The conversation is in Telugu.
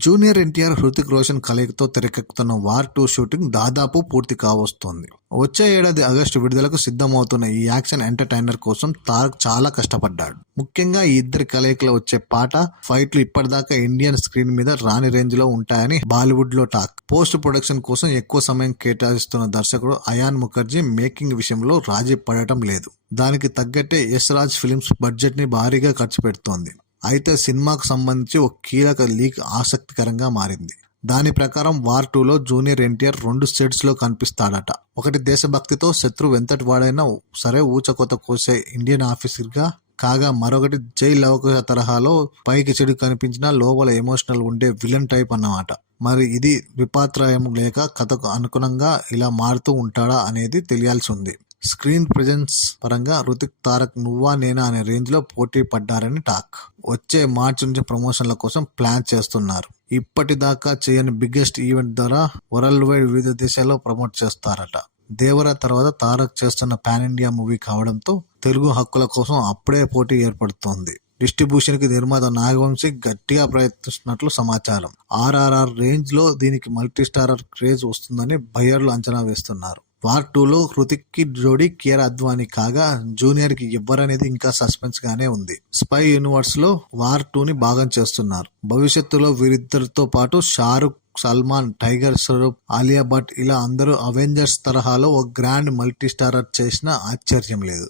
జూనియర్ ఎన్టీఆర్ హృతిక్ రోషన్ కలయికతో తెరకెక్కుతున్న వార్ టూ షూటింగ్ దాదాపు పూర్తి కావస్తోంది. వచ్చే ఏడాది ఆగస్టు విడుదలకు సిద్ధమవుతున్న ఈ యాక్షన్ ఎంటర్టైనర్ కోసం తారక్ చాలా కష్టపడ్డాడు. ముఖ్యంగా ఈ ఇద్దరి కలయికలో వచ్చే పాట ఫైట్లు ఇప్పటిదాకా ఇండియన్ స్క్రీన్ మీద రాని రేంజ్లో ఉంటాయని బాలీవుడ్లో టాక్. పోస్ట్ ప్రొడక్షన్ కోసం ఎక్కువ సమయం కేటాయిస్తున్న దర్శకుడు అయాన్ ముఖర్జీ మేకింగ్ విషయంలో రాజీ పడటం లేదు. దానికి తగ్గట్టే యశ్ రాజ్ ఫిల్మ్స్ బడ్జెట్ని భారీగా ఖర్చు పెడుతోంది. అయితే సినిమాకు సంబంధించి ఒక కీలక లీక్ ఆసక్తికరంగా మారింది. దాని ప్రకారం వార్ టూలో జూనియర్ ఎన్టీఆర్ రెండు సెట్స్లో కనిపిస్తాడట. ఒకటి దేశభక్తితో శత్రు వెంతటి వాడైనా సరే ఊచకొత కోసే ఇండియన్ ఆఫీసర్గా కాగా మరొకటి జై లవకుశ తరహాలో పైకి చెడు కనిపించినా లోపల ఎమోషనల్ ఉండే విలన్ టైప్ అన్నమాట. మరి ఇది విపాత్రాయం లేక కథకు అనుగుణంగా ఇలా మారుతూ ఉంటాడా అనేది తెలియాల్సి ఉంది. స్క్రీన్ ప్రెజెన్స్ పరంగా రుతిక్ తారక్ నువ్వా నేనా అనే రేంజ్లో పోటీ పడ్డారని టాక్. వచ్చే మార్చి నుంచి ప్రమోషన్ల కోసం ప్లాన్ చేస్తున్నారు. ఇప్పటిదాకా చేయని బిగ్గెస్ట్ ఈవెంట్ ద్వారా వరల్డ్ వైడ్ వివిధ దేశాల్లో ప్రమోట్ చేస్తారట. దేవర తర్వాత తారక్ చేస్తున్న పాన్ ఇండియా మూవీ కావడంతో తెలుగు హక్కుల కోసం అప్పుడే పోటీ ఏర్పడుతోంది. డిస్ట్రిబ్యూషన్కి నిర్మాత నాగవంశీ గట్టిగా ప్రయత్నిస్తున్నట్లు సమాచారం. ఆర్ఆర్ఆర్ రేంజ్లో దీనికి మల్టీ స్టారర్ క్రేజ్ వస్తుందని బయ్యర్లు అంచనా వేస్తున్నారు. వార్ టూలో హృతిక్కి కియర్ అద్వానీ కాగా జూనియర్కి ఎవ్వరనేది ఇంకా సస్పెన్స్ గానే ఉంది. స్పై యూనివర్స్లో వార్ టూని భాగం చేస్తున్నారు. భవిష్యత్తులో వీరిద్దరితో పాటు షారుఖ్ సల్మాన్ టైగర్ స్వరూప్ ఆలియా భట్ ఇలా అందరూ అవెంజర్స్ తరహాలో ఓ గ్రాండ్ మల్టీ స్టారర్ చేసినా ఆశ్చర్యం లేదు.